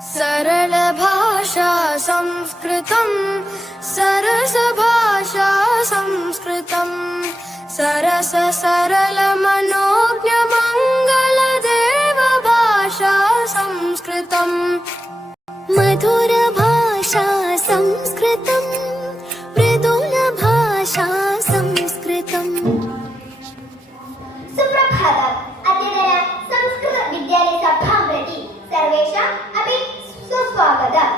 षा सं संस्कृत सरस भाषा संस्कृत सरस सरलमनोज्ञमङ्गलदेवभाषा संस्कृतम्। मधुरभाषा संस्कृतं मृदुलभाषा संस्कृतम्। सुप्रभातम् ಸುಸ್ವಾಗತ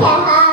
小河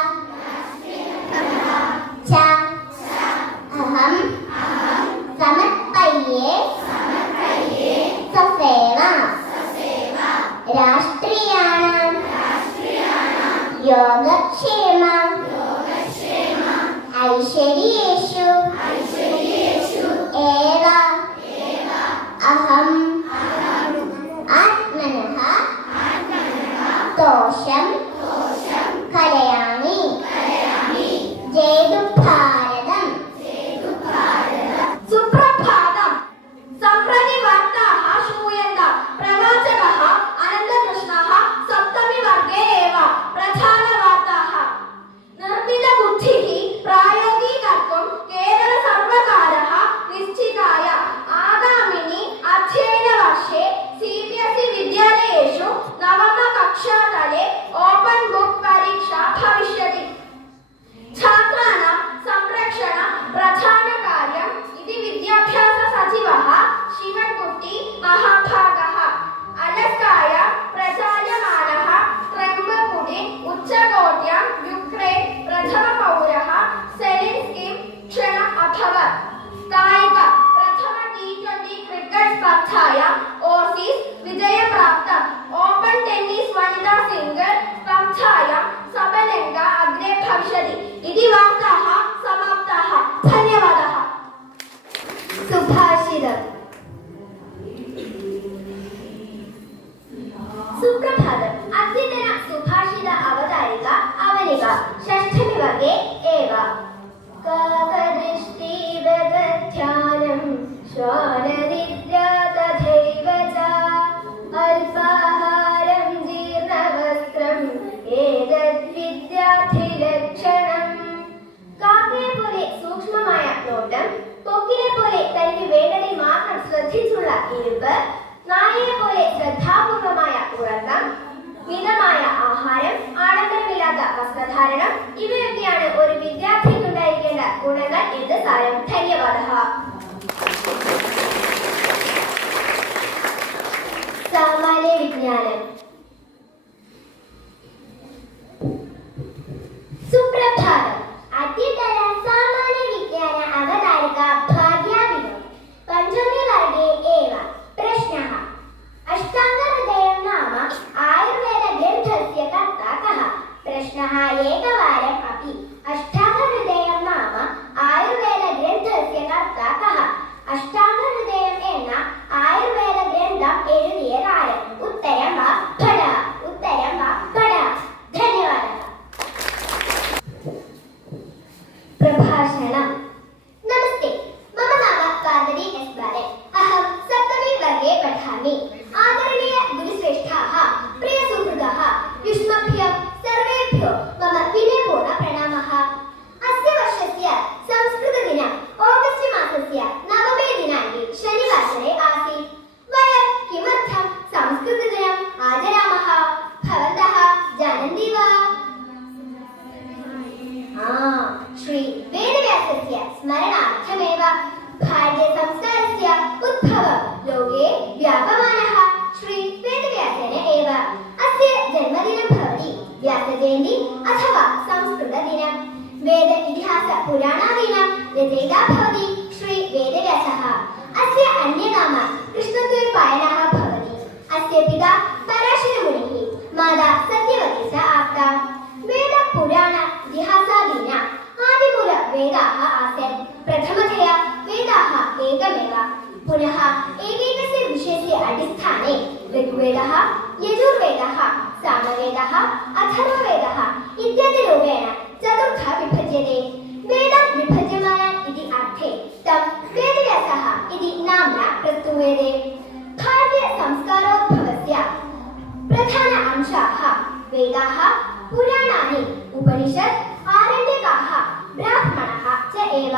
अथवा संस्कृत दिन वेद इतिहासपुराणादीनां रचयिता भवति श्रीवेदव्यासः। अस्य अन्यनाम कृष्णद्वैपायनः भवति। अस्य पिता पराशरमुनिः, माता सत्यवती च आप्ता। वेदपुराण इतिहासादीना आदिमूलवेदाः आसन्। प्रथमतया वेदाः एकमेव। पुनः एकैकस्य विषयस्य अधिष्ठाने ऋग्वेदः, यजुर्वेदः। सामवेदः अथर्ववेदः इत्यदिरूपेण चतुर्धा विभज्यते वेदं विभज्यमानम् इति अर्थे तं वेदव्यासः इति नाम्ना प्रस्तूयते भारतीयसंस्कारोद्भवस्य प्रधान अंशाः वेदाः पुराणानि उपनिषत् आरण्यकाः ब्राह्मणः च एव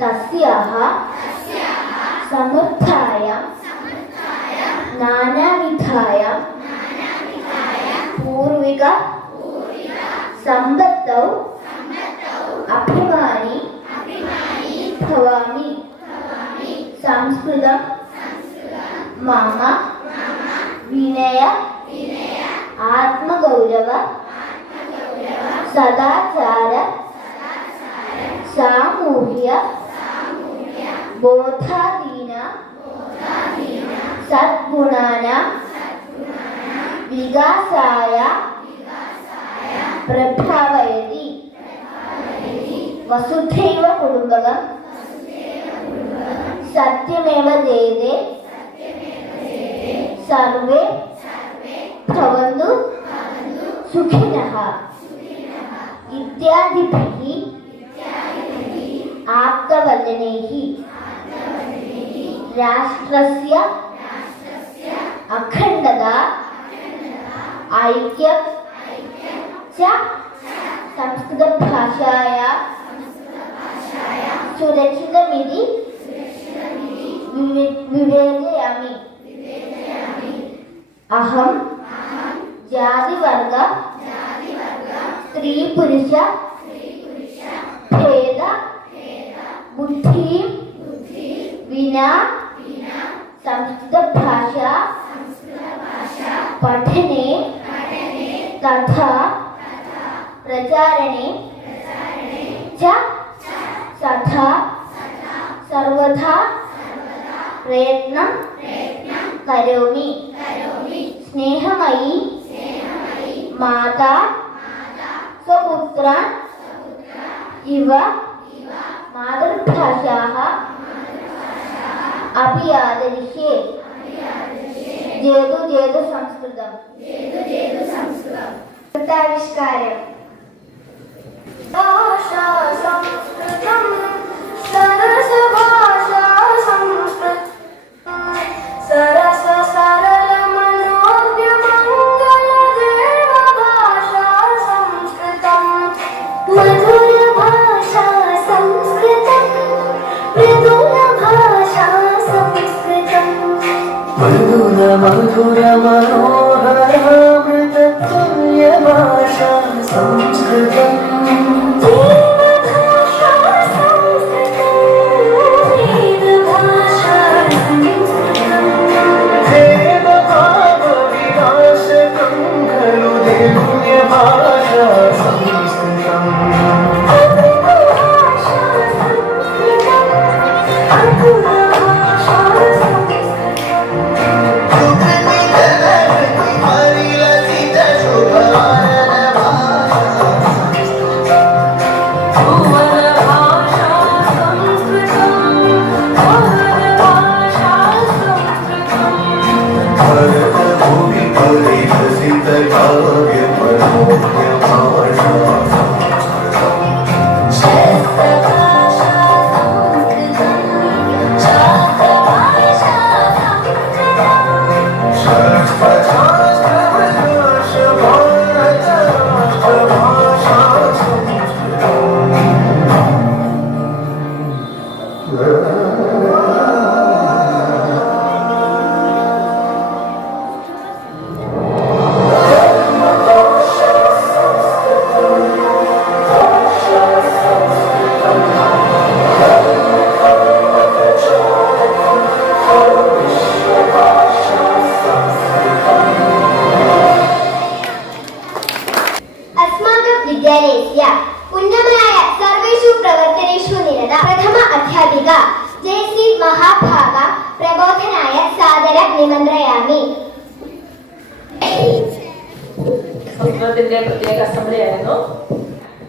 തസ്യാഹ സമൃദ്ധായ നാനാവിധായ പൂർവിക സമ്പത്തൗ അഭിമാനി ഭവാമി സംസ്കൃതം മമ വിനയ ആത്മഗൗരവ സദാചാര സാമൂഹ്യ ബോധാധീന സദ്ഗുണാന വികാസായ പ്രഭാവയതി വസുധൈവ കുടുംബകം സത്യമേവ ജയതേ സർവേ ഭവന്തു സുഖിനഃ ഇത്യാദിഭിः आप्तवदनैः राष्ट्रस्य अखण्डता ऐक्यं सुरक्षित संस्कृतभाषाया अहम जाति वर्ग जातिवर्ग स्त्रीपुरुष भेद ബുദ്ധി വിന സംസ്കൃതഭാഷ പഠനെ തഥാ പ്രചാരണേ ച സദാ സർവഥാ പ്രയത്നം കരോമി സ്നേഹമയി മാതാ സ്വപുത്ര ഇവ मातृभाषा अभी आदरिष्ये। जेतु जेतु संस्कृतं कृताविष्कारः भाषा संस्कृतं मधुर मधुर संस्कृतम् അസംബ്ലി ആയിരുന്നു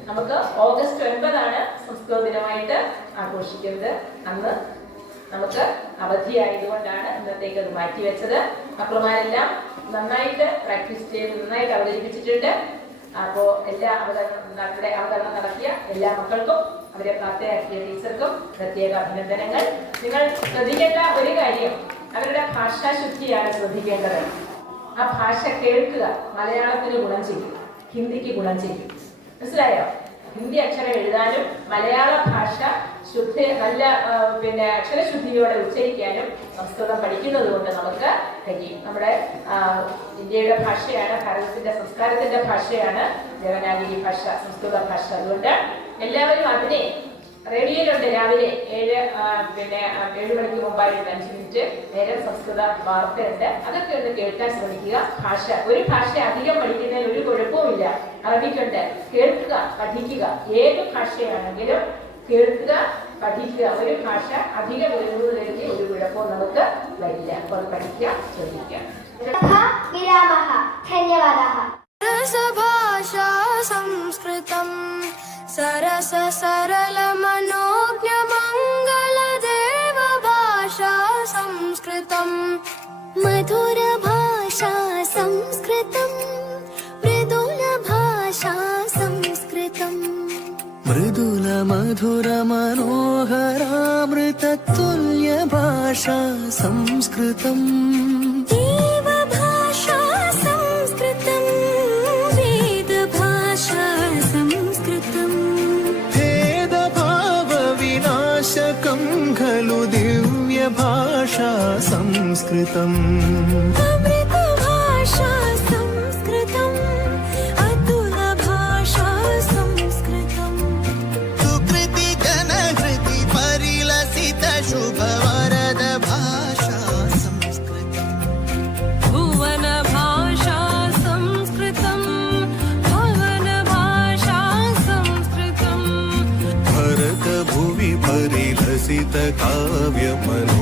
നമുക്ക് ഓഗസ്റ്റ് ഒൻപതാണ് സംസ്കൃത ദിനമായിട്ട് ആഘോഷിക്കുന്നത്. അന്ന് നമുക്ക് അവധിയായതുകൊണ്ടാണ് ഇന്നത്തേക്ക് അത് മാറ്റിവെച്ചത്. മക്കളുമാരെല്ലാം നന്നായിട്ട് പ്രാക്ടീസ് ചെയ്ത് നന്നായിട്ട് അവതരിപ്പിച്ചിട്ടുണ്ട്. അപ്പോൾ എല്ലാ അവതരണം നമ്മുടെ അവതരണം നടത്തിയ എല്ലാ മക്കൾക്കും അവരെ പ്രാപ്തരാക്കിയ ടീച്ചർക്കും പ്രത്യേക അഭിനന്ദനങ്ങൾ. നിങ്ങൾ ശ്രദ്ധിക്കേണ്ട ഒരു കാര്യം അവരുടെ ഭാഷാശുദ്ധിയാണ് ശ്രദ്ധിക്കേണ്ടത്. ആ ഭാഷ കേൾക്കുക മലയാളത്തിന് ഗുണം ചെയ്യും. ഹിന്ദിക്ക് ഗുണം ചെയ്യും. മനസ്സിലായോ? ഹിന്ദി അക്ഷരം എഴുതാനും മലയാള ഭാഷ ശുദ്ധ നല്ല പിന്നെ അക്ഷരശുദ്ധിയോടെ ഉച്ചരിക്കാനും സംസ്കൃതം പഠിക്കുന്നത് കൊണ്ട് നമുക്ക് കഴിയും നമ്മുടെ ഇന്ത്യയുടെ ഭാഷയാണ് ഭാരതത്തിന്റെ സംസ്കാരത്തിന്റെ ഭാഷയാണ് ദേവനാഗിരി ഭാഷ സംസ്കൃത ഭാഷ. അതുകൊണ്ട് എല്ലാവരും അതിനെ റേഡിയോയിലുണ്ട് രാവിലെ ഏഴ് ആ, പിന്നെ ആ, ഏഴ് മണിക്ക് മുമ്പായിട്ട് അഞ്ച് മിനിറ്റ് നേരം സംസ്കൃത വാർത്തയുണ്ട് അതൊക്കെ ഒന്ന് കേൾക്കാൻ ശ്രമിക്കുക ഭാഷ ഒരു ഭാഷ അധികം പഠിക്കുന്നതിൽ ഒരു കുഴപ്പവുമില്ല അറബിക്കുണ്ട് കേൾക്കുക പഠിക്കുക ഏത് ഭാഷയാണെങ്കിലും കേൾക്കുക പഠിക്കുക ഒരു ഭാഷ അധികം വരുന്നതിലേക്ക് ഒരു കുഴപ്പവും നമുക്ക് വരില്ല അപ്പോൾ അത് പഠിക്കുക ശ്രദ്ധിക്കുക सभा विरामः धन्यवादाः सरसभाषा संस्कृतम् सरस सरल मधुरमनोहरामृततुल्यभाषा संस्कृतम्। देवभाषा संस्कृतं वेदभाषा संस्कृतं भेदभावविनाशकं खलु दिव्यभाषा संस्कृतम्। കാവ്യമനോ